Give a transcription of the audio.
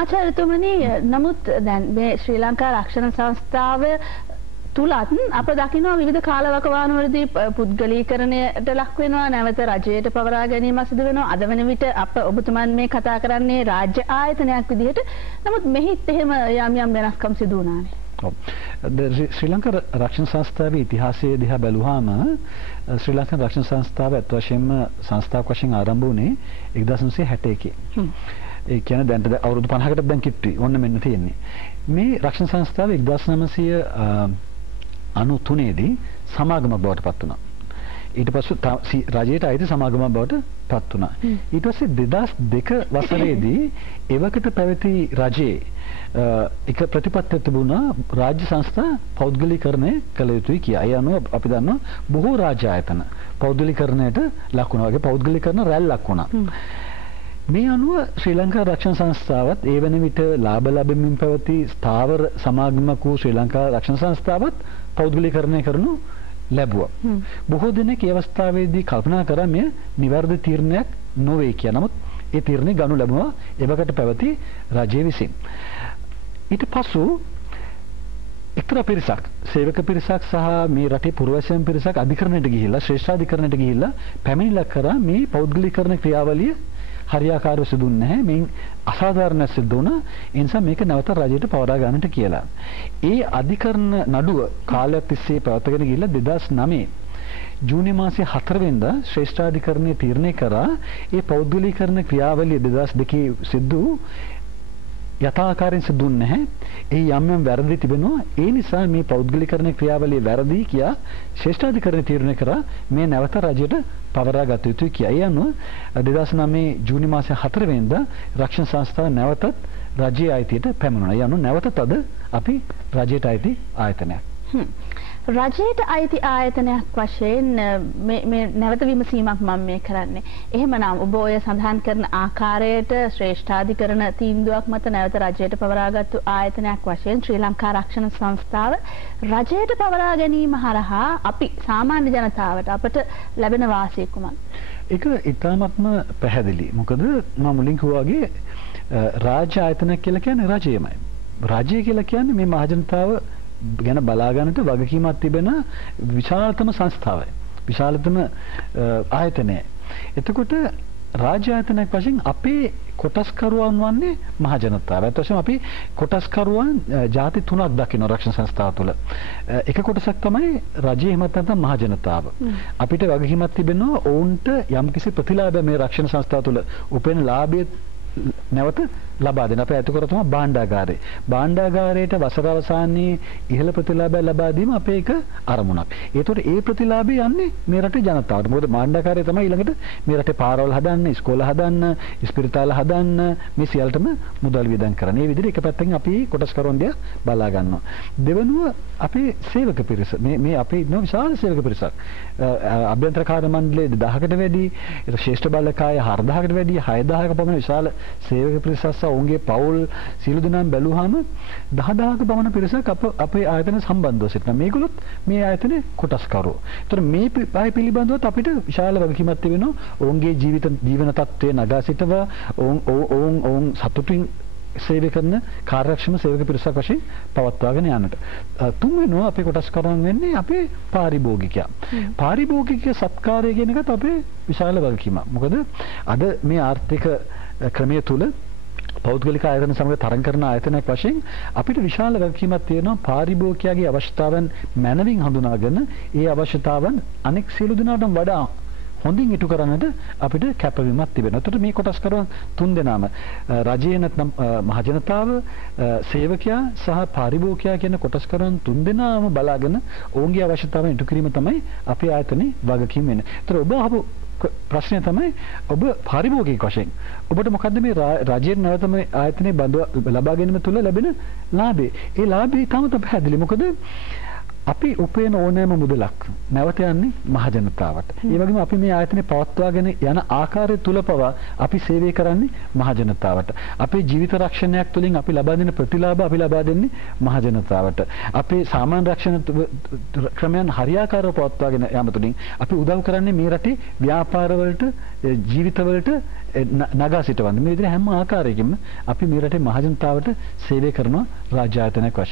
ආචාර්යතුමනි නමුත් දැන් මේ ශ්‍රී ලංකා රක්ෂණ සංස්ථාව තුලත් අප දකිනවා විවිධ කාලවකවානුවලදී පුද්ගලීකරණයට ලක් වෙනවා නැවත රජයට පවරා ගැනීමක් සිදු වෙනවා අද වෙන විට අප ඔබතුමන් මේ කතා කරන්නේ රාජ්‍ය ආයතනයක් විදිහට නමුත් මෙහිත් එහෙම යම් වෙනස්කම් සිදු වුණානේ. ශ්‍රී ලංකා රක්ෂණ සංස්ථාවේ ඉතිහාසය දිහා බැලුවාම ශ්‍රී ලංකා රක්ෂණ සංස්ථාව අත් වශයෙන්ම සංස්ථාවක් වශයෙන් ආරම්භ වුණේ 1961. ඒ කියන්නේ දැන් අවුරුදු 50කට දැන් කිට්ටුයි. ඔන්න මෙන්න තියෙන්නේ. මේ රක්ෂණ සංස්ථාව 1993 දී සමාගමක් බවට පත් වුණා. ඊට පස්සේ රජයට අයිති සමාගමක් බවට පත් වුණා. ඊට පස්සේ 2002 වසරේදී එවකට පැවති රජයේ එක ප්‍රතිපත්තියක් තිබුණා රාජ්‍ය සංස්ථා පෞද්ගලීකරණය කළ යුතුයි කියලා. ඒ අනුව අපි දන්නවා බොහෝ රාජ්‍ය ආයතන පෞද්ගලීකරණයට ලක් වුණා. වගේ පෞද්ගලීකරණ රැල්ලක් වුණා. මේ අනුව ශ්‍රී ලංකා රක්ෂණ සංස්ථාවත් ඒ වෙන විට ලාභ ලැබෙමින් පැවති ස්ථාවර සමාගමක් වූ ශ්‍රී ලංකා රක්ෂණ සංස්ථාවත් පෞද්ගලීකරණය කරනු ලැබුවා. බොහෝ දෙනෙක් ඒ අවස්ථාවේදී කල්පනා කරා මෙය නිවැරදි තීරණයක් නොවේ කියලා. නමුත් ඒ තීරණය ගනු ලැබුණා එවකට පැවති රජය විසින්. ඊට පසු එක්තරා පිරිසක් සේවක පිරිසක් සහ මේ රටේ පුරවැසියන් පිරිසක් අධිකරණයට ගිහිල්ලා ශ්‍රේෂ්ඨාධිකරණයට ගිහිල්ලා පැමිණිල්ලක් කරා මේ පෞද්ගලීකරණ ක්‍රියාවලිය හරියාකාරව සිදුුන්නේ නැහැ. මේන් අසාධාරණයක් සිදු වුණා. ඒ නිසා මේක නැවත රජයට පවරා ගන්නට කියලා. ඒ අධිකරණ නඩුව කාලයක් තිස්සේ පවත්වාගෙන ගිහිල්ලා 2009 ජූනි මාසයේ 4 වෙනිදා ශ්‍රේෂ්ඨාධිකරණය තීරණය කරා ඒ පෞද්ගලීකරණ ක්‍රියාවලිය 2002 සිදු යථාකාරයෙන් සිදුුන්නේ නැහැ. ඒ යම් වැරදි තිබෙනවා. ඒ නිසා මේ පෞද්ගලීකරණ ක්‍රියාවලිය වැරදි කියා ශ්‍රේෂ්ඨාධිකරණය තීරණය කරා මේ නැවත රජයට පවරා ගත යුතුයි කියා. ඒ අනුව 2009 ජූනි මාසයේ 4 වෙනිදා රක්ෂණ සංස්ථාව නැවතත් රජයේ අයිතියට පැමිණුණා. ඒ අනුව නැවතත් අද අපි රජයට අයිති ආයතනයක්. රජයට අයිති ආයතනයක් වශයෙන් මේ නැවත විමසීමක් මම මේ කරන්නේ. එහෙමනම් ඔබ ඔය සඳහන් කරන ආකාරයට ශ්‍රේෂ්ඨාධිකරණ තීන්දුවක් මත නැවත රජයට පවරාගත්තු ආයතනයක් වශයෙන් ශ්‍රී ලංකා රක්ෂණ සංස්ථාව රජයට පවරා ගැනීම හරහා අපි සාමාන්‍ය ජනතාවට අපට ලැබෙන වාසිය කුමක්ද? ඒක ඉතාමත්ම පැහැදිලි. මොකද මම මුලින් කිව්වාගේ රාජ්‍ය ආයතනයක් කියලා කියන්නේ රජයමයි. රාජ්‍ය කියලා කියන්නේ මේ මහජනතාව ගැන බලා ගන්නට වගකීමක් තිබෙන විශාලතම සංස්ථාවයි. විශාලතම ආයතනයයි. එතකොට රාජ්‍ය ආයතනයක් වශයෙන් අපේ කොටස්කරුවන් වන්නේ මහජනතාව. ඒත් වශයෙන් අපි කොටස්කරුවන් ಜಾති තුනක් දකිනවා රක්ෂණ සංස්ථාව තුළ. එක කොටසක් තමයි රජය එහෙමත් නැත්නම් මහජනතාව. අපිට වගකීමක් තිබෙනවා ඔවුන්ට යම්කිසි ප්‍රතිලාභ මේ රක්ෂණ සංස්ථාව තුළ උපයන ලාභය නැවත ලබා දෙන අපේ අතකර තමයි භාණ්ඩාගාරය. භාණ්ඩාගාරයට වසර අවසානයේ ඉහළ ප්‍රතිලාභය ලබා දීම අපේ එක අරමුණක්. ඒතකොට ඒ ප්‍රතිලාභය යන්නේ මේ රටේ ජනතාවට. මොකද භාණ්ඩාගාරය තමයි ඊළඟට මේ රටේ පාරවල් හදන්න, ඉස්කෝල හදන්න, ඉස්පිරිතාල හදන්න මේ සියල්ලටම මුදල් වියදම් කරන්නේ. මේ විදිහට එක පැත්තකින් අපි කොටස්කරුවන් දිහා බලා ගන්නවා. දෙවෙනුව අපේ සේවක පිරිස. මේ අපේ ඉන්න විශාල සේවක පිරිසක්. අභ්‍යන්තර කාර්ය මණ්ඩලයේ 2000කට වැඩි, ශ්‍රේෂ්ඨ බලකාය 4000කට වැඩි, 6000ක පමණ විශාල සේවක පිරිසක් ඔවුන්ගේ පවුල් සියලු දෙනාම බැලුවාම 10000ක පමණ පිරිසක් අපේ ආයතන සම්බන්ධව සිටිනවා. මේගොල්ලොත් මේ ආයතනයේ කොටස්කරුවෝ. ඒතර මේ අය පිළිබඳව අපිට විශාල වගකීමක් තිබෙනවා. ඔවුන්ගේ ජීවන තත්ත්වය නගා සිටවා ඔවුන් සතුටින් සේවය කරන කාර්යක්ෂම සේවක පිරිසක් වශයෙන් පවත්වාගෙන යන්නට. තුන්වෙනුව අපේ කොටස්කරුවන් වෙන්නේ අපේ පාරිභෝගිකයා. පාරිභෝගික සත්කාරය කියන එකත් අපේ විශාල වගකීමක්. මොකද අද මේ ආර්ථික ක්‍රමයේ තුල පෞද්ගලික ආයතන සමග තරඟ කරන ආයතනයක් වශයෙන් අපිට විශාල වගකීමක් තියෙනවා පාරිභෝගිකයාගේ අවශ්‍යතාවන් මනවින් හඳුනාගෙන ඒ අවශ්‍යතාවන් අනෙක් සියලු දෙනාටම වඩා හොඳින් ඉටු කරන්නට අපිට කැපවීමක් තිබෙනවා. ඒකට මේ කොටස්කරුවන් තුන් දෙනාම රජයේ නැත්නම් මහජනතාව, සේවකයා සහ පාරිභෝගිකයා කියන කොටස්කරුවන් තුන් දෙනාම බලාගෙන ඔවුන්ගේ අවශ්‍යතාවන් ඉටු කිරීම තමයි අපේ ආයතනයේ වගකීම වෙන්නේ. ඒතර ඔබ අහපු ප්‍රශ්නය තමයි ඔබ පාරිභෝගික වශයෙන් ඔබට මොකද්ද මේ රජයේ නැවතම ආයතනයේ බඳව ලබා ගැනීම තුළ ලැබෙන ලාභය? ඒ ලාභය තමයි පැහැදිලි. මොකද අපි උපයන ඕනෑම මුදලක් නැවත යන්නේ මහජනතාවට. ඒ වගේම අපි මේ ආයතනේ පවත්වාගෙන යන ආකාරය තුල පවා අපි සේවය කරන්නේ මහජනතාවට. අපේ ජීවිත රක්ෂණයක් තුළින් අපි ලබා දෙන ප්‍රතිලාභ අපි ලබා දෙන්නේ මහජනතාවට. අපේ සාමාන්‍ය රක්ෂණ ක්‍රමයන් හරියාකාරව පවත්වාගෙන යාම තුළින් අපි උදව් කරන්නේ මේ රටේ ව්‍යාපාරවලට, ජීවිතවලට නගා සිටවන්න. මේ විදිහට හැම ආකාරයකින්ම අපි මේ රටේ මහජනතාවට සේවය කරනවා රාජ්‍ය ආයතනයක් වශයෙන්.